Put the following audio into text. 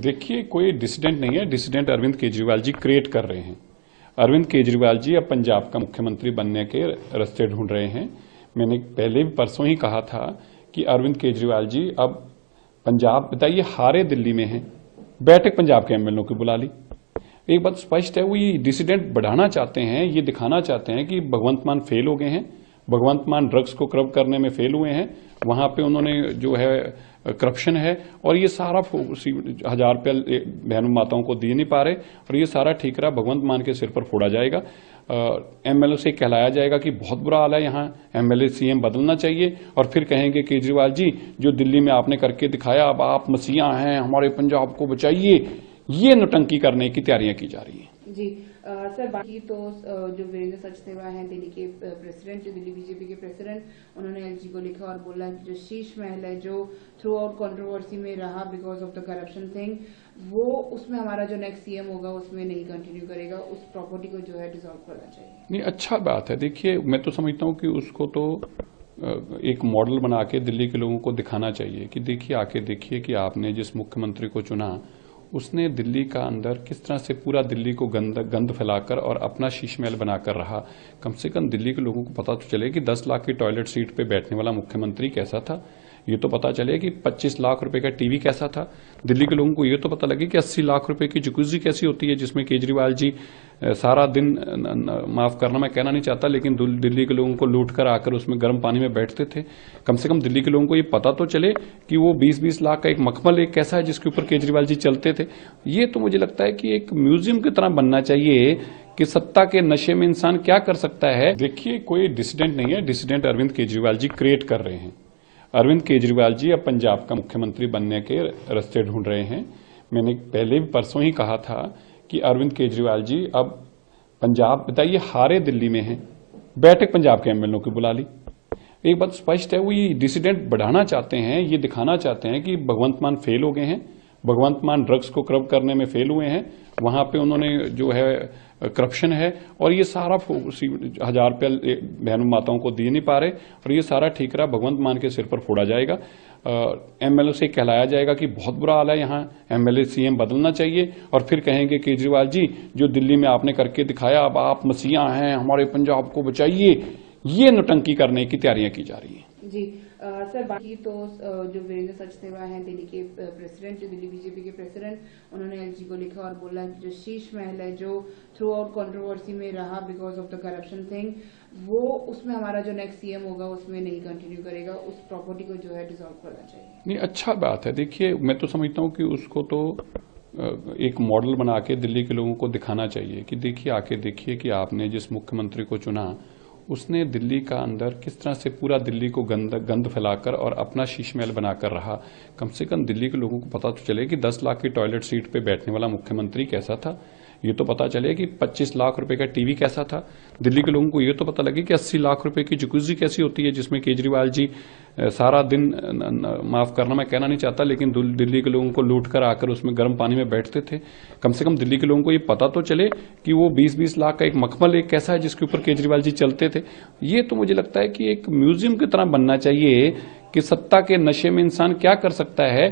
देखिए, कोई डिसिडेंट नहीं है। डिसिडेंट अरविंद केजरीवाल जी क्रिएट कर रहे हैं। अरविंद केजरीवाल जी अब पंजाब का मुख्यमंत्री बनने के रास्ते ढूंढ रहे हैं। मैंने पहले भी परसों ही कहा था कि अरविंद केजरीवाल जी अब पंजाब, बताइए, हारे दिल्ली में हैं, बैठक पंजाब के एमएलए की बुला ली। एक बात स्पष्ट है, वो ये डिसिडेंट बढ़ाना चाहते हैं, ये दिखाना चाहते हैं कि भगवंत मान फेल हो गए हैं। भगवंत मान ड्रग्स को कर्ब करने में फेल हुए हैं। वहां पे उन्होंने जो है करप्शन है, और ये सारा 1000 रुपया बहनों माताओं को दे नहीं पा रहे, और ये सारा ठीकरा भगवंत मान के सिर पर फोड़ा जाएगा। एमएलए से कहलाया जाएगा कि बहुत बुरा हाल है यहाँ, एमएलए सीएम बदलना चाहिए, और फिर कहेंगे केजरीवाल जी जो दिल्ली में आपने करके दिखाया, अब आप मसीहा हैं, हमारे पंजाब को बचाइए। ये नौटंकी करने की तैयारियां की जा रही हैं। जी सर, बाकी तो जो वीरेंद्र सचदेवा हैं दिल्ली के प्रेसिडेंट, जो दिल्ली बीजेपी के प्रेसिडेंट, उन्होंने एलजी को लिखा और बोला कि जो शीश महल है जो थ्रू आउट कंट्रोवर्सी में रहा because of the corruption thing, वो उसमें हमारा जो नेक्स्ट सीएम होगा उसमें नहीं कंटिन्यू करेगा, उस प्रॉपर्टी को जो है डिसॉल्व करना चाहिए। नहीं, अच्छा बात है। देखिए, मैं तो समझता हूँ कि उसको तो एक मॉडल बना के दिल्ली के लोगों को दिखाना चाहिए कि देखिए, आके देखिए कि आपने जिस मुख्यमंत्री को चुना उसने दिल्ली का अंदर किस तरह से पूरा दिल्ली को गंद फैलाकर और अपना शीश महल बनाकर रहा। कम से कम दिल्ली के लोगों को पता तो चले कि 10 लाख की टॉयलेट सीट पे बैठने वाला मुख्यमंत्री कैसा था। ये तो पता चले कि 25 लाख रुपए का टीवी कैसा था। दिल्ली के लोगों को ये तो पता लगे कि 80 लाख रुपए की जकूजी कैसी होती है, जिसमें केजरीवाल जी सारा दिन, माफ करना मैं कहना नहीं चाहता, लेकिन दिल्ली के लोगों को लूट कर आकर उसमें गर्म पानी में बैठते थे। कम से कम दिल्ली के लोगों को ये पता तो चले कि वो 20-20 लाख का एक मखमल एक कैसा है जिसके ऊपर केजरीवाल जी चलते थे। ये तो मुझे लगता है कि एक म्यूजियम की तरह बनना चाहिए कि सत्ता के नशे में इंसान क्या कर सकता है। देखिए, कोई डिसिडेंट नहीं है। डिसिडेंट अरविंद केजरीवाल जी क्रिएट कर रहे हैं। अरविंद केजरीवाल जी अब पंजाब का मुख्यमंत्री बनने के रास्ते ढूंढ रहे हैं। मैंने पहले भी परसों ही कहा था कि अरविंद केजरीवाल जी अब पंजाब, बताइए, हारे दिल्ली में हैं, बैठक पंजाब के एमएलए की बुला ली। एक बात स्पष्ट है, वो ये डिसिडेंट बढ़ाना चाहते हैं, ये दिखाना चाहते हैं कि भगवंत मान फेल हो गए हैं। भगवंत मान ड्रग्स को कर्ब करने में फेल हुए हैं। वहां पे उन्होंने जो है करप्शन है, और ये सारा 1000 रुपया बहनों माताओं को दे नहीं पा रहे, और ये सारा ठीकरा भगवंत मान के सिर पर फोड़ा जाएगा। एमएलए से कहलाया जाएगा कि बहुत बुरा हाल है यहाँ, एमएलए सीएम बदलना चाहिए, और फिर कहेंगे केजरीवाल जी जो दिल्ली में आपने करके दिखाया, अब आप मसीहा हैं, हमारे पंजाब को बचाइए। ये नौटंकी करने की तैयारियां की जा रही हैं। जी सर, बाकी तो जो वीरेंद्र सचदेवा हैं दिल्ली के प्रेसिडेंट, जो दिल्ली बीजेपी के प्रेसिडेंट, उन्होंने एलजी को लिखा और बोला कि जो शीश महल है जो थ्रू आउट कंट्रोवर्सी में रहा because of the corruption thing, वो उसमें हमारा जो नेक्स्ट सीएम होगा उसमें नहीं कंटिन्यू करेगा, उस प्रॉपर्टी को जो है डिसॉल्व करना चाहिए। नहीं, अच्छा बात है। देखिए, मैं तो समझता हूँ कि उसको तो एक मॉडल बना के दिल्ली के लोगों को दिखाना चाहिए कि देखिए, आके देखिए कि आपने जिस मुख्यमंत्री को चुना उसने दिल्ली का अंदर किस तरह से पूरा दिल्ली को गंद फैलाकर और अपना शीश महल बनाकर रहा। कम से कम दिल्ली के लोगों को पता तो चले कि 10 लाख की टॉयलेट सीट पे बैठने वाला मुख्यमंत्री कैसा था। ये तो पता चले कि 25 लाख रुपए का टीवी कैसा था। दिल्ली के लोगों को ये तो पता लगे कि 80 लाख रुपए की जकूजी कैसी होती है, जिसमें केजरीवाल जी सारा दिन, माफ करना मैं कहना नहीं चाहता, लेकिन दिल्ली के लोगों को लूट कर आकर उसमें गर्म पानी में बैठते थे। कम से कम दिल्ली के लोगों को ये पता तो चले कि वो 20-20 लाख का एक मखमल एक कैसा है जिसके ऊपर केजरीवाल जी चलते थे। ये तो मुझे लगता है कि एक म्यूजियम की तरह बनना चाहिए कि सत्ता के नशे में इंसान क्या कर सकता है।